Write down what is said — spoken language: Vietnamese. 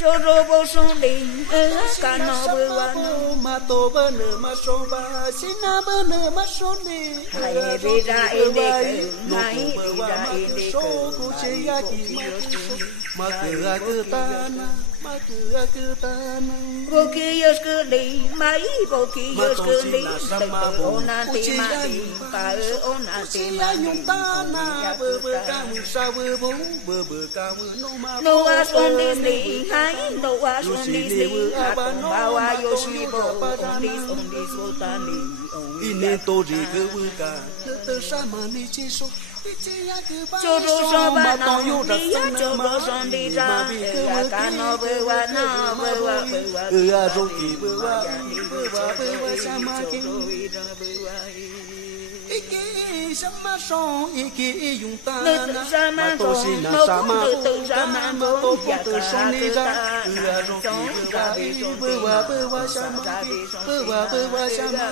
cho rô bô sông đi cả nó bơ wa nó mà tô bơ nở mà sông ba xin na bơ nở mà sông đi hay về ra em đi hay về ra em đi cô chơi ya gì mà cứ ta na mà cứ ta na vô kia yo cứ đi mấy vô kia yo cứ đi ô na ti ma đi ta ô na ti ma nhung ta na bơ bơ ca mưa sao bơ bố bơ bơ ca mưa no a son đi hay no a son đi ba wa yo shi bo on đi so ta đi ine to ri cứ bơ ca tơ sa ma ni chi so cho rô so ba nó đi cho rô son đi ra cả nó bơ wa rô kỳ bơ wa sa ma ki iki sama son iki yung ta na ma to si na sama ma to to son ni ra rô kỳ bơ wa sa ma ki bơ wa sa ma